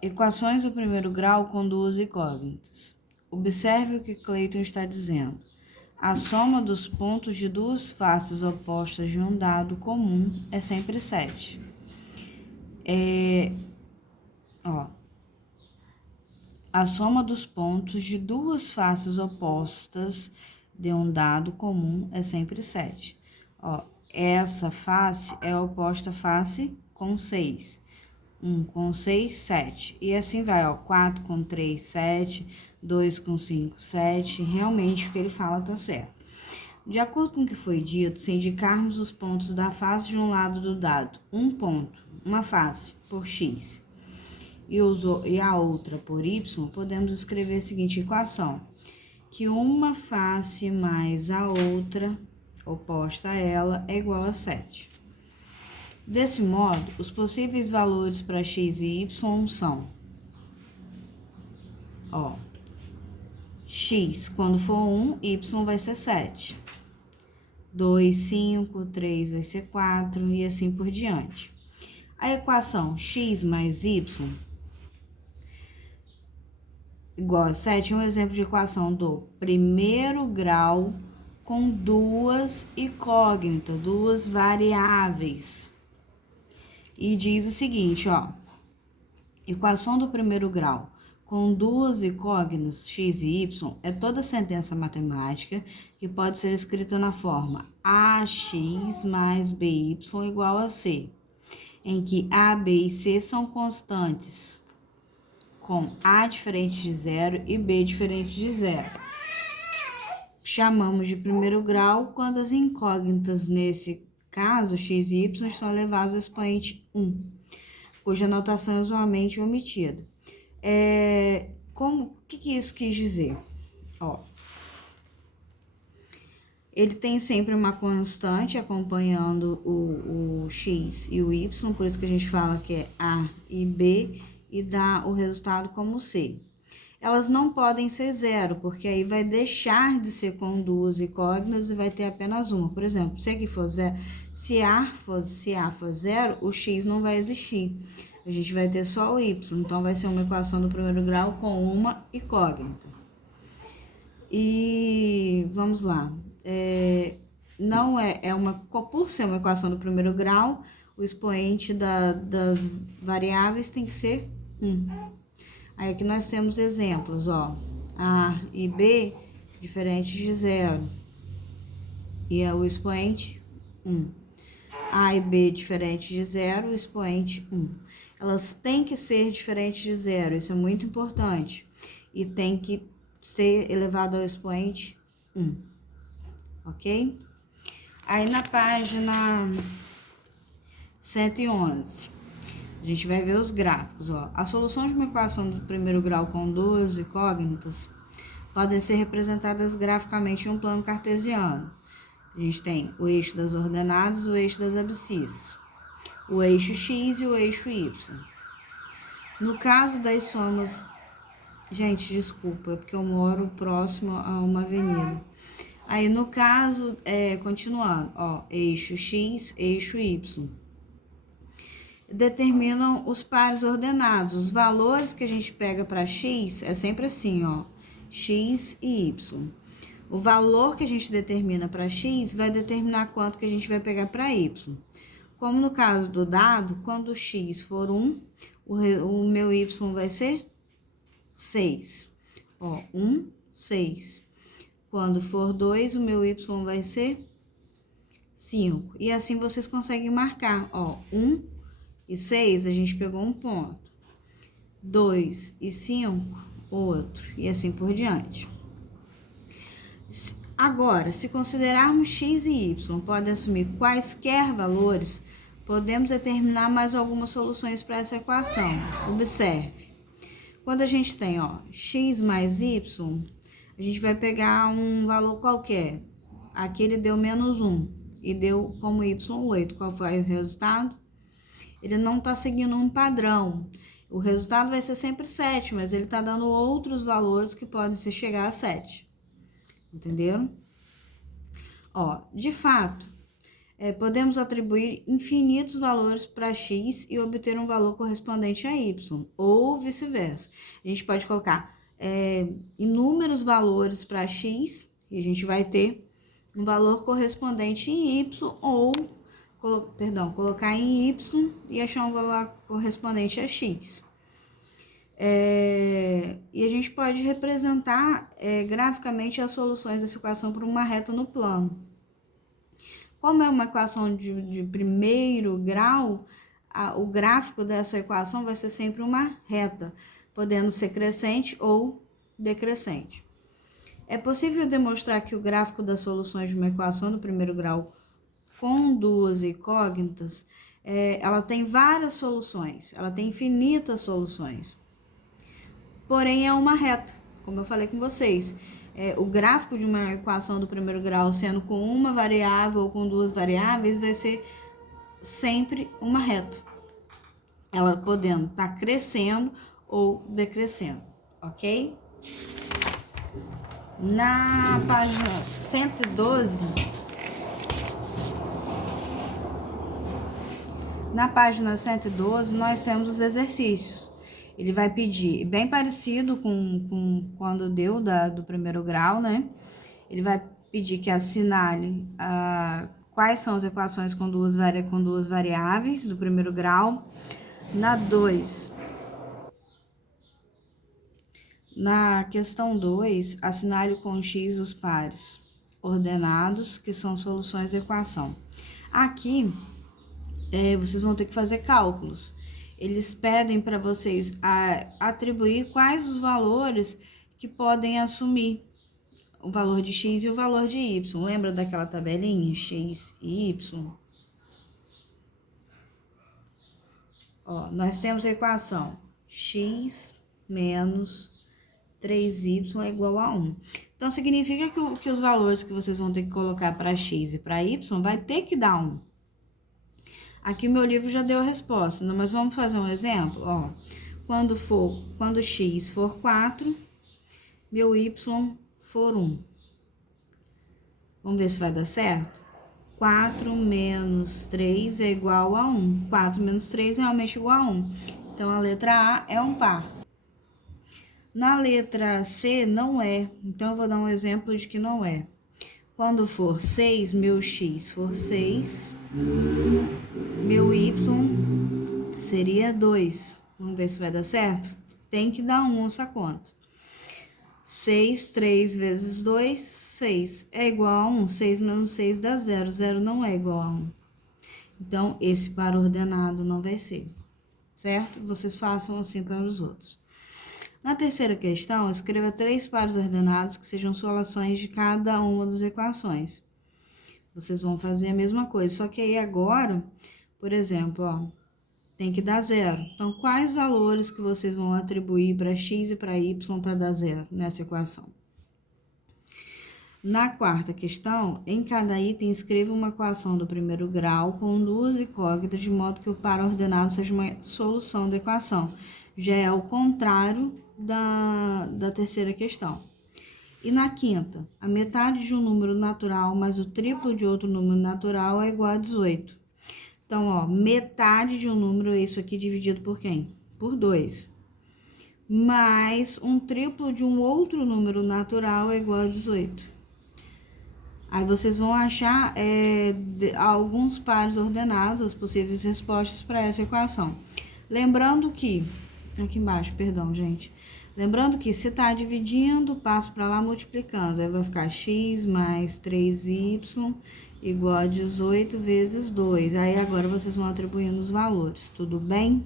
Equações do primeiro grau com duas incógnitas. Observe o que Clayton está dizendo. A soma dos pontos de duas faces opostas de um dado comum é sempre 7. A soma dos pontos de duas faces opostas de um dado comum é sempre 7. Essa face é a oposta face com 6. 1 com 6, 7. E assim vai, 4 com 3, 7. 2 com 5, 7. Realmente o que ele fala tá certo. De acordo com o que foi dito, se indicarmos os pontos da face de um lado do dado, um ponto, uma face, por x, e a outra por y, podemos escrever a seguinte equação, que uma face mais a outra, oposta a ela, é igual a 7. Desse modo, os possíveis valores para x e y são, x quando for 1, y vai ser 7. 2, 5, 3 vai ser 4 e assim por diante. A equação x mais y igual a 7 é um exemplo de equação do primeiro grau com duas incógnitas, duas variáveis. E diz o seguinte, equação do primeiro grau com duas incógnitas x e y é toda sentença matemática que pode ser escrita na forma ax mais by igual a c, em que a, b e c são constantes, com a diferente de zero e b diferente de zero. Chamamos de primeiro grau quando as incógnitas, nesse caso, x e y, estão elevadas ao expoente 1, cuja notação é usualmente omitida. O que isso quis dizer? Ele tem sempre uma constante acompanhando o x e o y, por isso que a gente fala que é a e b, e dá o resultado como c. Elas não podem ser zero, porque aí vai deixar de ser com duas incógnitas e vai ter apenas uma. Por exemplo, se aqui for zero, se a for zero, o x não vai existir. A gente vai ter só o y, então vai ser uma equação do primeiro grau com uma incógnita. E vamos lá. Por ser uma equação do primeiro grau, o expoente das variáveis tem que ser 1. Aí aqui nós temos exemplos, A e B diferentes de zero. E é o expoente 1. A e B diferentes de zero, o expoente 1. Elas têm que ser diferentes de zero, isso é muito importante. E tem que ser elevado ao expoente 1. Ok? Aí na página 111, a gente vai ver os gráficos, A solução de uma equação do primeiro grau com duas incógnitas podem ser representadas graficamente em um plano cartesiano. A gente tem o eixo das ordenadas e o eixo das abscissas, o eixo x e o eixo y. No caso das somas... Gente, desculpa, é porque eu moro próximo a uma avenida. Aí, no caso, continuando, eixo x, eixo y. Determinam os pares ordenados. Os valores que a gente pega para x é sempre assim, x e y. O valor que a gente determina para x vai determinar quanto que a gente vai pegar para y. Como no caso do dado, quando x for 1, o meu y vai ser 6. 1, 6. Quando for 2, o meu y vai ser 5. E assim vocês conseguem marcar, 1 e 6, a gente pegou um ponto. 2 e 5, outro. E assim por diante. Agora, se considerarmos x e y podem assumir quaisquer valores, podemos determinar mais algumas soluções para essa equação. Observe. Quando a gente tem, x mais y, a gente vai pegar um valor qualquer. Aqui ele deu menos 1 e deu como y 8. Qual foi o resultado? Ele não está seguindo um padrão. O resultado vai ser sempre 7, mas ele está dando outros valores que podem chegar a 7. Entenderam? De fato, podemos atribuir infinitos valores para x e obter um valor correspondente a y, ou vice-versa. A gente pode colocar inúmeros valores para x e a gente vai ter um valor correspondente em y, ou, colocar em y e achar um valor correspondente a x. E a gente pode representar graficamente as soluções dessa equação por uma reta no plano. Como é uma equação de primeiro grau, o gráfico dessa equação vai ser sempre uma reta, podendo ser crescente ou decrescente. É possível demonstrar que o gráfico das soluções de uma equação do primeiro grau com duas incógnitas, ela tem várias soluções, ela tem infinitas soluções. Porém, é uma reta, como eu falei com vocês. O gráfico de uma equação do primeiro grau, sendo com uma variável ou com duas variáveis, vai ser sempre uma reta. Ela podendo estar crescendo ou decrescendo, ok? Na página 112, nós temos os exercícios. Ele vai pedir, bem parecido com quando deu do primeiro grau, né? Ele vai pedir que assinale quais são as equações com duas variáveis do primeiro grau. Na 2, na questão 2, assinale com x os pares ordenados, que são soluções da equação. Aqui, vocês vão ter que fazer cálculos. Eles pedem para vocês atribuir quais os valores que podem assumir o valor de x e o valor de y. Lembra daquela tabelinha? X e y. Nós temos a equação x menos 3y é igual a 1. Então, significa que os valores que vocês vão ter que colocar para x e para y vai ter que dar 1. Aqui meu livro já deu a resposta, mas vamos fazer um exemplo. Quando x for 4, meu y for 1. Vamos ver se vai dar certo? 4 menos 3 é igual a 1. 4 menos 3 é realmente igual a 1. Então, a letra A é um par. Na letra C, não é. Então, eu vou dar um exemplo de que não é. Quando for 6, meu x for 6, meu y seria 2. Vamos ver se vai dar certo? Tem que dar 1 essa conta. 6, 3 vezes 2, 6. É igual a 1. 6 menos 6 dá 0. 0 não é igual a 1. Então, esse par ordenado não vai ser. Certo? Vocês façam assim para os outros. Na terceira questão, escreva 3 pares ordenados que sejam soluções de cada uma das equações. Vocês vão fazer a mesma coisa, só que aí agora, por exemplo, tem que dar 0. Então, quais valores que vocês vão atribuir para x e para y para dar 0 nessa equação? Na quarta questão, em cada item, escreva uma equação do primeiro grau com duas incógnitas, de modo que o par ordenado seja uma solução da equação. Já é o contrário da terceira questão. E na quinta, a metade de um número natural mais o triplo de outro número natural é igual a 18. Então, metade de um número, isso aqui dividido por quem? Por 2. Mais um triplo de um outro número natural é igual a 18. Aí vocês vão achar alguns pares ordenados, as possíveis respostas para essa equação. Lembrando que, aqui embaixo, perdão, gente. Lembrando que se tá dividindo, passo para lá multiplicando. Aí vai ficar x mais 3y igual a 18 vezes 2. Aí agora vocês vão atribuindo os valores, tudo bem?